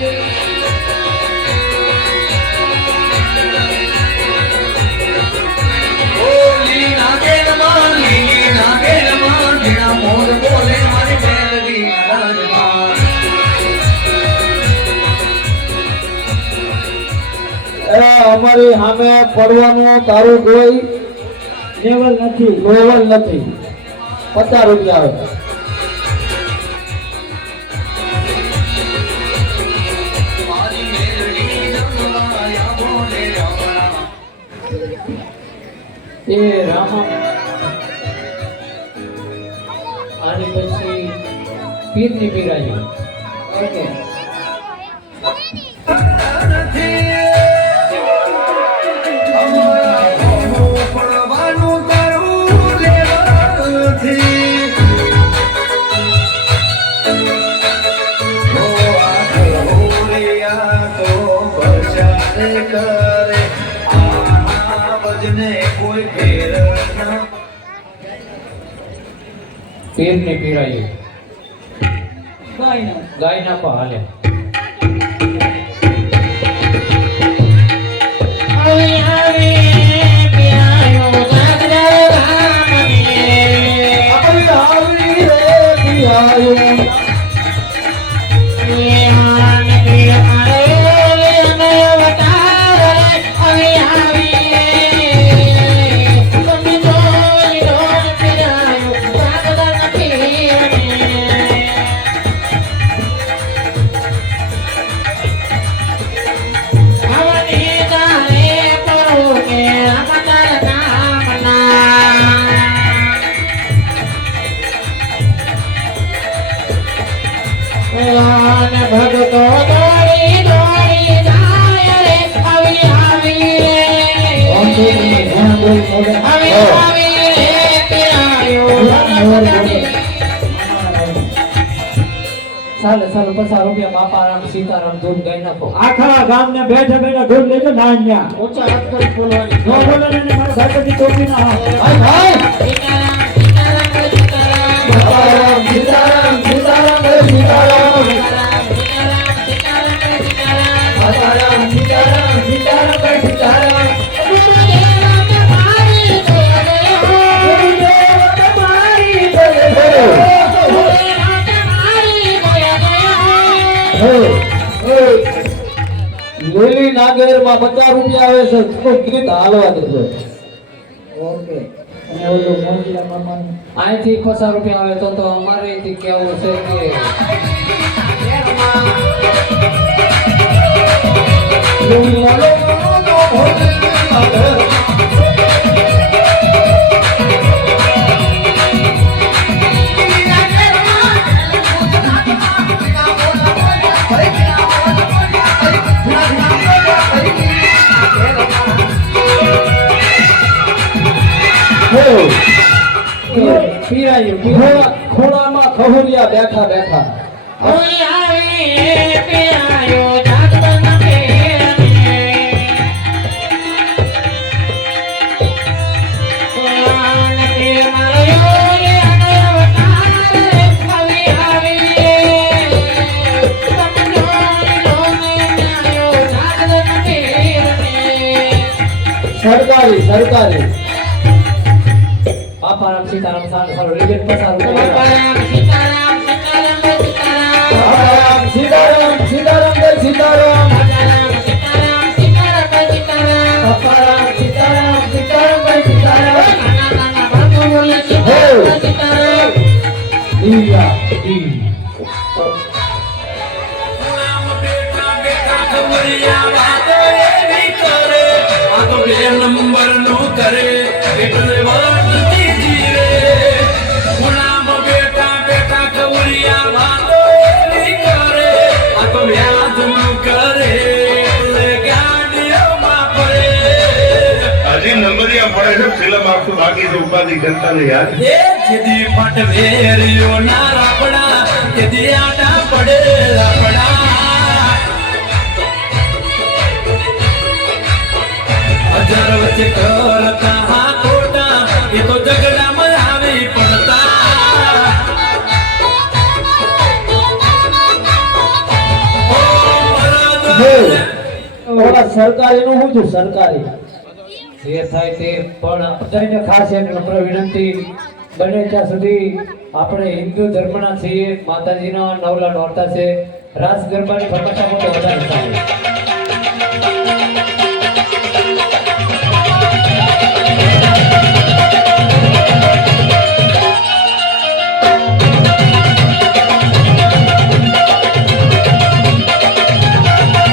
અમારી સામે પડવાનું તારું કોઈ લેવલ નથી. લેવલ નથી. 50 રૂપિયા આવે. એ રામા પછી પીરની પીરાયું. ઓકે પડવાનું તારું લેવાથી ઓ આ તો બચારે કરે આ વજને કોઈ ફેર ના પીરની પીરાયું. ગાયના ગાયના પર હાલે. આવી રે પિયાયો ભગતો દોડી દોડી જાય રે આવી આવી રે આવી આવી રે પિયાયો ચાલો ચાલો 50 રૂપિયા બાપારામ સીતારામ ધૂન ગાઈ નાખો. આખા ગામને બેઠા બેઠા ધૂળ લેજો નાન્યા ઊંચા હાથ કરી બોલવાની નો બોલે ને મારા ગણપતિ ટોપી ના આવે સીતારામ સીતારામ સીતારામ સીતારામ સીતારામ સીતારામ સીતારામ સીતારામ સીતારામ સીતારામ લીલી નાગેર માં 50 રૂપિયા આવે છે તો ગીત હાલવા દેજો. ઓકે અને ઓલો મોટલા મામા અહીંથી 50 રૂપિયા આવે તો અમારે અહીંથી કેવું છે કે પીરાયું ખૂણામાં ખહુરિયા બેઠા બેઠા આવી આવી રે પિયાયો જાગરણ સરકારી સરકારી બાપારામ સીતારામ સારું સારું રિબેટ 50 રૂપિયા. સીતારામ સીતારામ સીતારામ સીતારામ સીતારામ જય સીતારામ સીતારામ સીતારામ સીતારામ બાપારામ સીતારામ સીતારામ સીતારામ દીયા દી નંબર નું કરે એટલે વાત દીધી રે ગુલામ બેટા બેટા કવરિયા વાતો એવી કરે આ તો વ્યાજ નું કરે એટલે ગાડીઓમાં પડે હજી નંબરિયા પડે છે ફિલ્મ આપશું બાકી છે ઉપાધિ જનતાને યાદ એ કીધી પટવેરીઓ ના રાપડા કીધી આટા પડે રાપડા હજાર વચ્ચે કરતા હા ખોટા એ તો ઝઘડામાં આવી પડતા ઓ મરદ ઓલા સરકારી નું શું છે સરકારી જે થાય તે પણ બધાને ખાસ એક નમ્ર વિનંતી બને ત્યાં સુધી આપણે હિન્દુ ધર્મના છીએ માતાજીના નવલા નોરતા છે રાસ ગરબાની ફરમાશા તો વધારે થાય.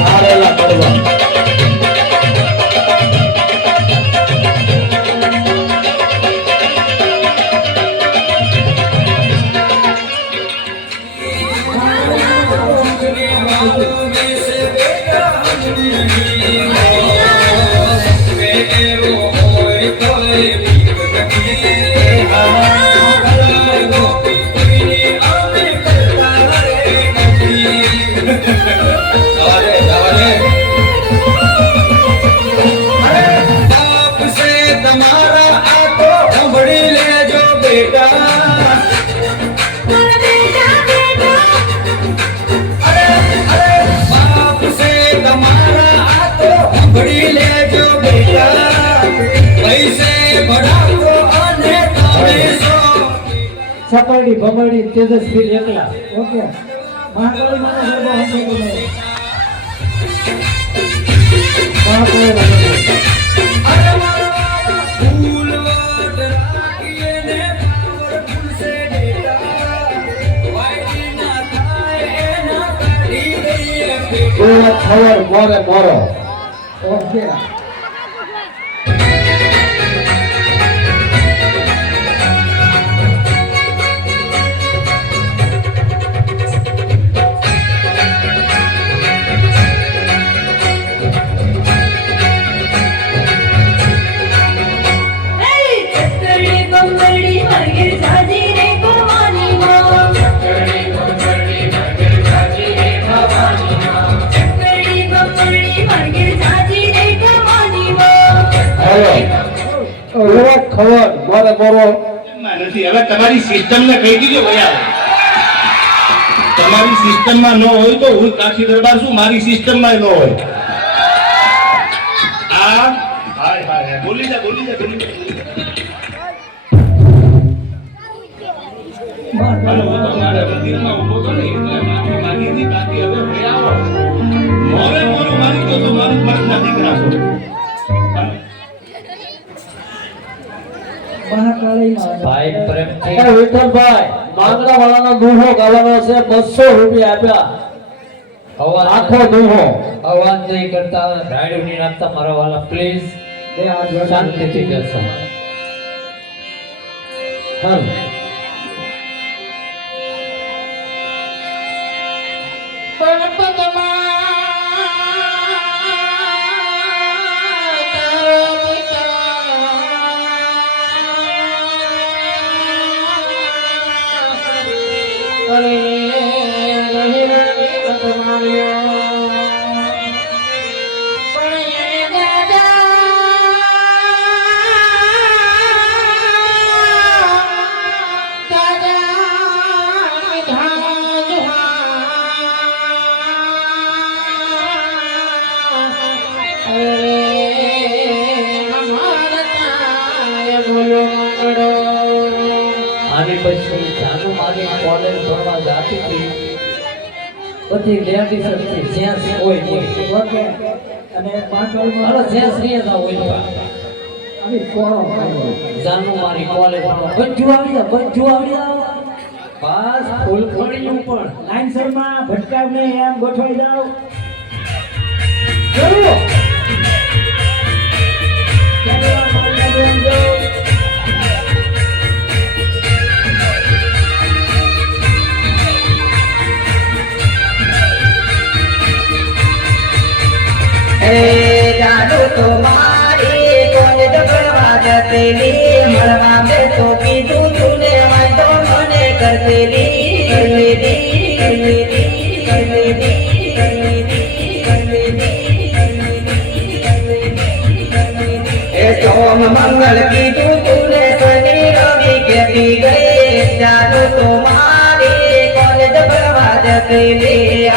આરેલા કરવા બેટા મારા બેટા અરે બાપ સે તમારા હાથ સાંભળી લેજો બેટા પૈસે ભણાવો અને કાઢીશો સપાટી ભમરડી તેજસ્વી એકલા ઓકે મહાકાળી માનો ગરબો હંસો કરે. મહાકાળી ભમરડી. અરે મારા ફૂલ વાટ રાખીએ ને પાવર ફૂલસે બેટા વાયડી ના થાય એના કાઢી દઈએ બેટા ખબર મોરે મોરો ઓકે ચકડી બંગડી વર્ગે જાજી રે ભવાની માં ચકડી બંગડી વર્ગે જાજી રે ભવાની માં ખબર મોરે મોરો નથી. હવે તમારી સિસ્ટમ ને કહી દીધો ભૈયા, તમારી સિસ્ટમ માં ન હોય તો હું કાશી દરબાર છું, મારી સિસ્ટમ માં ન હોય. આ હાય હાય બોલી જા બોલી જા બોલી જા. હાલો, હું તો મારા મંદિરમાં ઊભો હતો ને એટલે માફી માંગી હતી. બાકી હવે ભાઈ આવો મોરે મોરો મારી ગયો તો મારું મનના દીકરા છો. મહાકાળી માનો ભાઈ પ્રેમથી એ વિઠ્ઠલભાઈ માંગડા વાળાનો દુહો ગાવાનો છે 200 રૂપિયા આપ્યા અવાજ આખો દુહો અવાજ નહીં કરતા રાયડું નહીં નાખતા મારા વાલા પ્લીઝ બે હાથ જોડો. શાંતિથી બેસો હાલ આની પછી જાનુ મારી કોલેજ ભણવા જાતી હતી બધી લેડીઝ હતી જેન્ટ્સ કોઈ નહીં ઓકે અને મહાકાળી હાલો માનો જેન્ટ્સ નહીં હતા હોય આવી કોળો ખાયો. જાનુ મારી કોલેજ ભણવા બંજુ આવી જા બસ ફૂલ ફળિયું પણ લાઈન સરમાં ભટકાવને એમ ગોઠવાઈ જાવ. જાદુ તો મારી કોને જગડવા જતેલી મળવા મેં તો કીધું તું ને વાંધો મને કરતેલી સોમ મંગળ કીધું તું ને શનિ રવિ કેતી ગઈ જાદુ તો મારી કોને જગડવા જતેલી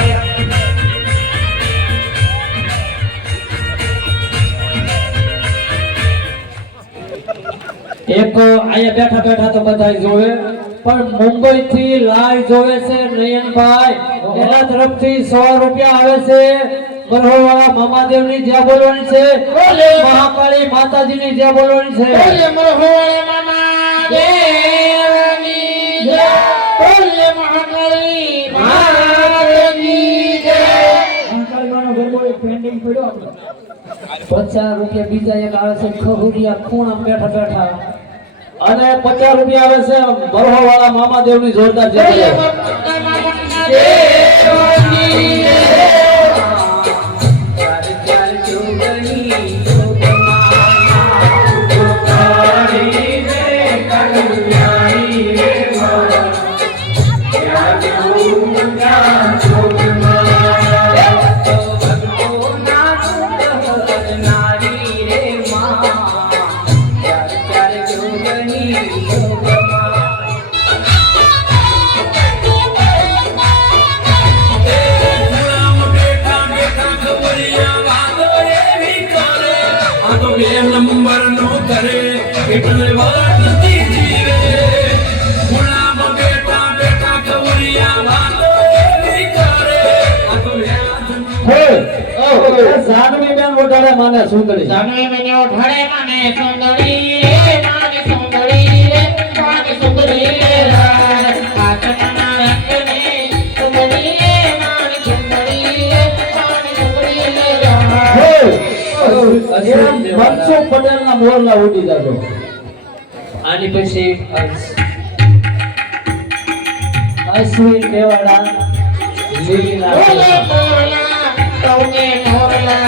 એક અહીંયા બેઠા બેઠા તો બધા જોવે પણ મુંબઈ થી લાઈવ જોવે છે નયનભાઈ એના તરફથી 100 રૂપિયા આવે છે મરહોવાળા મામાદેવ ની જય બોલવાની છે મહાકાળી માતાજી ની જય બોલવાની છે મહાકાળી માનો ગરબો એક પેન્ડિંગ પડ્યો આપણો. 50 રૂપિયા બીજા એક આવે છે ખબુરિયા ખૂણા બેઠા બેઠા અને 50 રૂપિયા આવે છે બરહોવાળા મામાદેવ ની જોરદાર જય કરે એટલે વાત નથી જીવે ગુણામાં બેટા બેટા કવરિયા વાતો એવી કરે આ તો જાનવી બેન ઓઢાડે માને સુંદરી જાનવી મને ઓઢાડે મને સુંદરી રે મારી સુંદરી રે મારી સુંદરી રે આત્મના રંગને સુંદરી રે મારી સુંદરી રે મારી સુંદરી રે મનસુખ પટેલ ના મોરલા ઉડી જાજો આની પછી અશ્વિન દેવાડા લીલીના મોરલા મોરલા તોને મોરલા